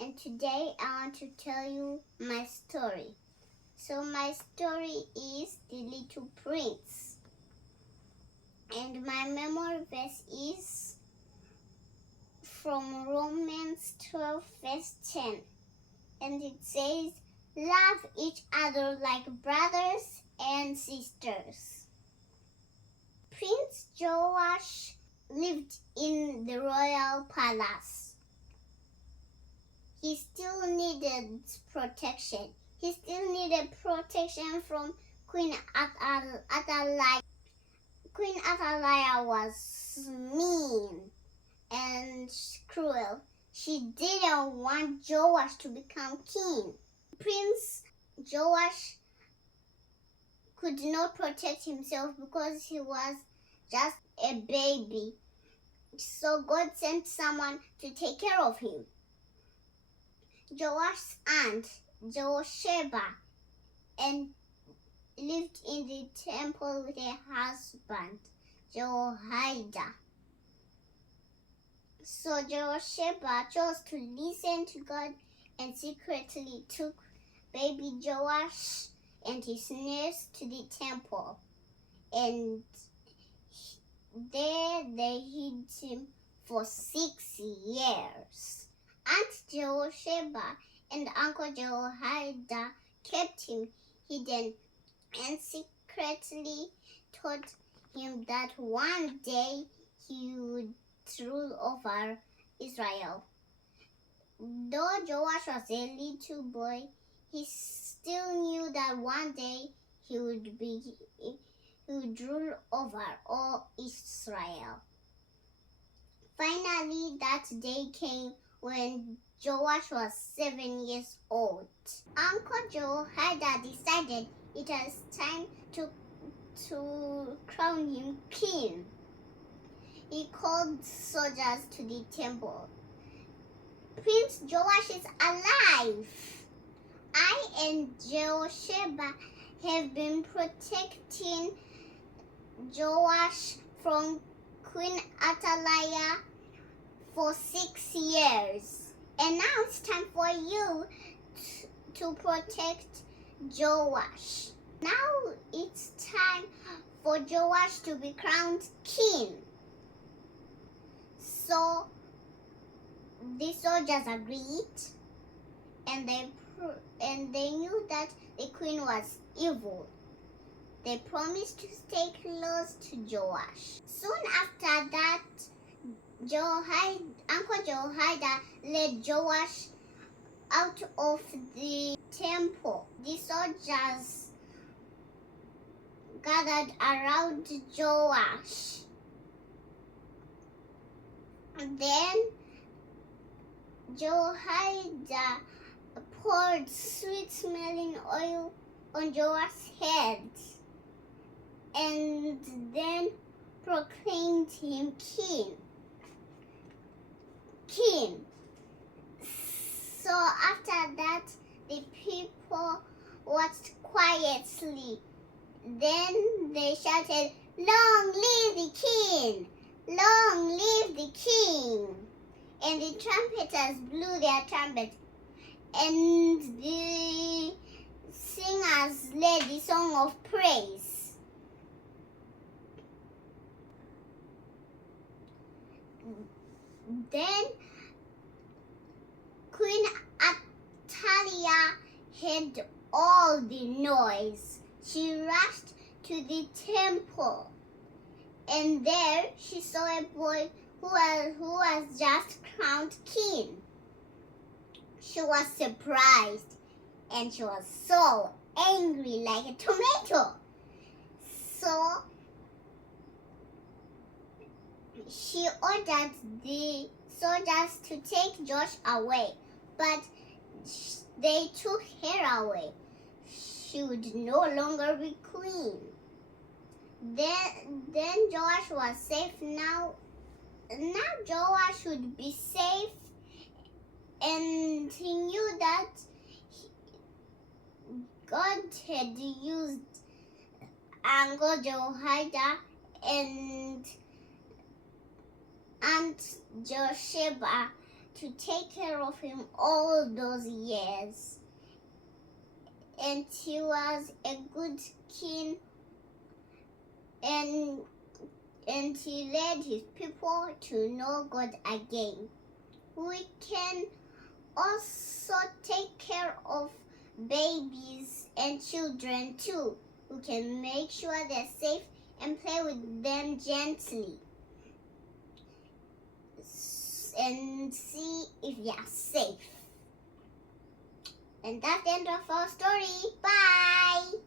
and today I want to tell you my story. So my story is The Little Prince, and my memory verse is from Romans 12 verse 10, and it says, "Love each other like brothers and sisters." Prince Joash lived in the royal palace. He still needed protection. He still needed protection from Queen Athaliah. Queen Athaliah was mean and cruel. She didn't want Joash to become king. Prince Joash could not protect himself because he was just a baby. So God sent someone to take care of him. Joash's aunt, Josheba, and lived in the temple with her husband, Jehoiada. So Josheba chose to listen to God and secretly took baby Joash and his nurse to the temple. And there they hid him for 6 years. Aunt Josheba and Uncle Jehoiada kept him hidden and secretly told him that one day he would rule over Israel. Though Joash was a little boy, he still knew that one day he would rule over all Israel. Finally, that day came when Joash was 7 years old. Uncle Jehoiada decided it was time to crown him king. He called soldiers to the temple. "Prince Joash is alive. I and Josheba have been protecting Joash from Queen Athaliah for 6 years. And now it's time for you to protect Joash. Now it's time for Joash to be crowned king." So the soldiers agreed, and they knew that the queen was evil. They promised to stay close to Joash. Soon after that, Uncle Jehoiada led Joash out of the temple. The soldiers gathered around Joash. Then Jehoiada poured sweet-smelling oil on Joash's head and then proclaimed him king. So after that, the people watched quietly. Then they shouted, "Long live the king! Long live the king!" And the trumpeters blew their trumpet, and the singers led the song of praise. Then Queen Athaliah heard all the noise. She rushed to the temple, and there she saw a boy who was just crowned king. She was surprised, and she was so angry like a tomato. So she ordered the soldiers to take Joash away, but they took her away. She would no longer be queen. Then Joash was safe. Now Joash would be safe, and he knew that God had used Uncle Jehoiada and Aunt Josheba to take care of him all those years. And he was a good king, and he led his people to know God again. We can also take care of babies and children too. We can make sure they're safe and play with them gently and see if they are safe. And that's the end of our story. Bye!